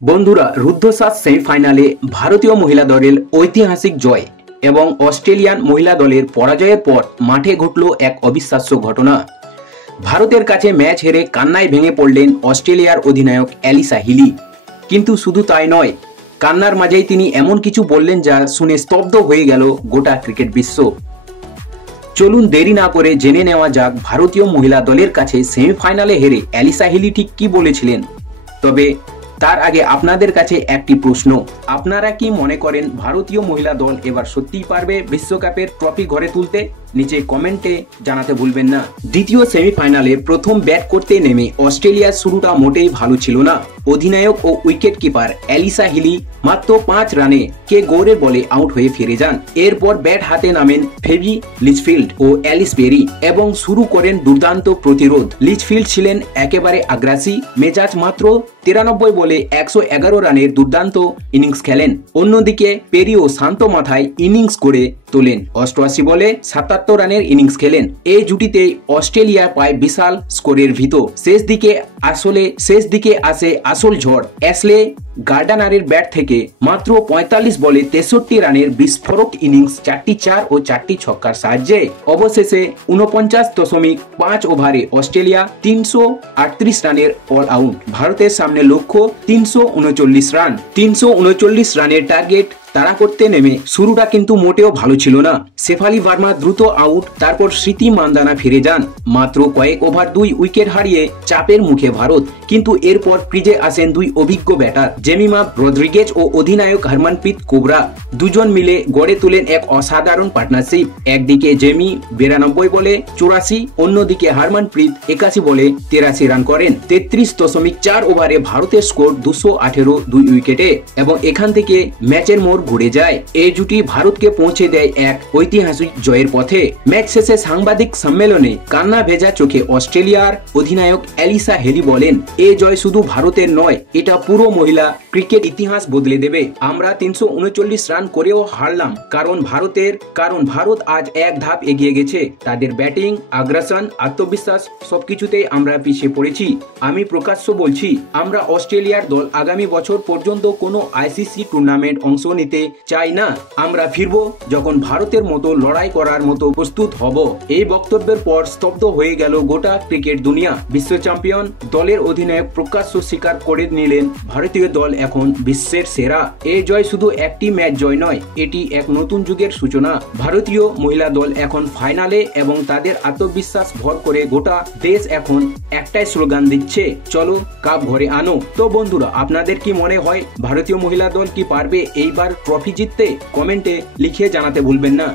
বন্ধুরা, রুদ্ধশ্বাস সেমিফাইনালে ভারতীয় মহিলা দলের ঐতিহাসিক জয় এবং অস্ট্রেলিয়ান মহিলা দলের পরাজয়ের পর মাঠে ঘটল এক অবিশ্বাস্য ঘটনা। ভারতের কাছে ম্যাচ হেরে কান্নায় ভেঙে পড়লেন অস্ট্রেলিয়ার অধিনায়ক অ্যালিসা হিলি। কিন্তু শুধু তাই নয়, কান্নার মাঝেই তিনি এমন কিছু বললেন যা শুনে স্তব্ধ হয়ে গেল গোটা ক্রিকেট বিশ্ব। চলুন দেরি না করে জেনে নেওয়া যাক ভারতীয় মহিলা দলের কাছে সেমিফাইনালে হেরে অ্যালিসা হিলি ঠিক কি বলেছিলেন। তবে তার আগে আপনাদের কাছে একটি প্রশ্ন, আপনারা কি মনে করেন ভারতীয় মহিলা দল এবার সত্যিই পারবে বিশ্বকাপের ট্রফি ঘরে তুলতে? নিচে কমেন্টে জানাতে ভুলবেন না। দ্বিতীয় সেমিফাইনালে প্রথম ব্যাট করতে নেমে অস্ট্রেলিয়ার শুরুটা মোটেই ভালো ছিল না। অধিনায়ক ও উইকেট কিপার অ্যালিসা হিলি মাত্র 5 রানে কে গৌরের বলে আউট হয়ে ফিরে যান। এরপর ব্যাট হাতে নামেন ফেবি লিচফিল্ড ও অ্যালিস পেরি এবং শুরু করেন দুর্দান্ত প্রতিরোধ। লিচফিল্ড ছিলেন একেবারে আগ্রাসী মেজাজ, মাত্র 93 বলে 111 রানের দুর্দান্ত ইনিংস খেলেন। অন্যদিকে পেরিও শান্ত মাথায় ইনিংস করে তোলেন, 88 বলে 77 রানের ইনিংস খেলেন। এই জুটিতে অস্ট্রেলিয়া পায় বিশাল স্কোরের ভিত। শেষ দিকে আসে আসল ঝড়। অ্যাশলে গার্ডনারের ব্যাট থেকে মাত্র 45 বলে 63 রানের বিস্ফোরক ইনিংস, 4টি 4 ও 4টি ছক্কার সাহায্যে অবশেষে 49.5 ওভারে অস্ট্রেলিয়া 338 রানের অল আউট। ভারতের সামনে লক্ষ্য 339 রান। 339 রানের টার্গেট তারা করতে নেমে শুরুটা কিন্তু মোটেও ভালো ছিল না। শেফালি ভার্মা দ্রুত আউট, তারপর স্মৃতি মান্দানা ফিরে যান। মাত্র কয়েক ওভার 2 উইকেট হারিয়ে চাপের মুখে ভারত। কিন্তু এরপর ক্রিজে আসেন 2 অভিজ্ঞ ব্যাটার জেমিমা রদ্রিগেজ ও অধিনায়ক হরমনপ্রীত কোবরা। দুজন মিলে গড়ে তোলেন এক অসাধারণ পার্টনারশিপ। একদিকে জেমি 92 বলে 84, অন্যদিকে হরমনপ্রীত 81 বলে 83 রান করেন। 33.4 ওভারে ভারতের স্কোর 218, 2 উইকেটে, এবং এখান থেকে ম্যাচের মোড় ঘুরে যায়। এই জুটি ভারতকে পৌঁছে দেয় এক ঐতিহাসিক জয়ের পথে। ম্যাচ শেষে সাংবাদিক সম্মেলনে কান্না ভেজা চোখে অস্ট্রেলিয়ার অধিনায়ক অ্যালিসা হিলি বলেন, এই জয় শুধু ভারতের নয়, এটা পুরো মহিলা ক্রিকেট ইতিহাস বদলে দেবে। আমরা 339 রান করেও হারলাম কারণ ভারত আজ এক ধাপ এগিয়ে গেছে। তাদের ব্যাটিং, আগ্রাসন, আত্মবিশ্বাস সবকিছুতেই আমরা পিছিয়ে পড়েছি। আমি প্রকাশ্য বলছি, আমরা অস্ট্রেলিয়ার দল আগামী বছর পর্যন্ত কোনো আইসিসি টুর্নামেন্ট অংশ নিতে চাই না। আমরা ফিরবো যখন ভারতের মতো লড়াই করার মতো প্রস্তুত হব। এই বক্তব্যের পর স্তব্ধ হয়ে গেল গোটা ক্রিকেট দুনিয়া। বিশ্ব চ্যাম্পিয়ন দলের অধিনায়ক প্রকাশ্য স্বীকার করে নিলেন ভারতীয় দল এখন বিশ্বের সেরা। এই জয় শুধু একটি ম্যাচ জয় নয়, এটি এক নতুন যুগের সূচনা। ভারতীয় মহিলা দল এখন ফাইনালে এবং তাদের আত্মবিশ্বাস ভর করে গোটা দেশ এখন একটাই স্লোগান দিচ্ছে, চলো কাপ ঘরে আনো। তো বন্ধুরা, আপনাদের কি মনে হয় ভারতীয় মহিলা দল কি পারবে এইবার ট্রফি জিততে? কমেন্টে লিখে জানাতে ভুলবেন না।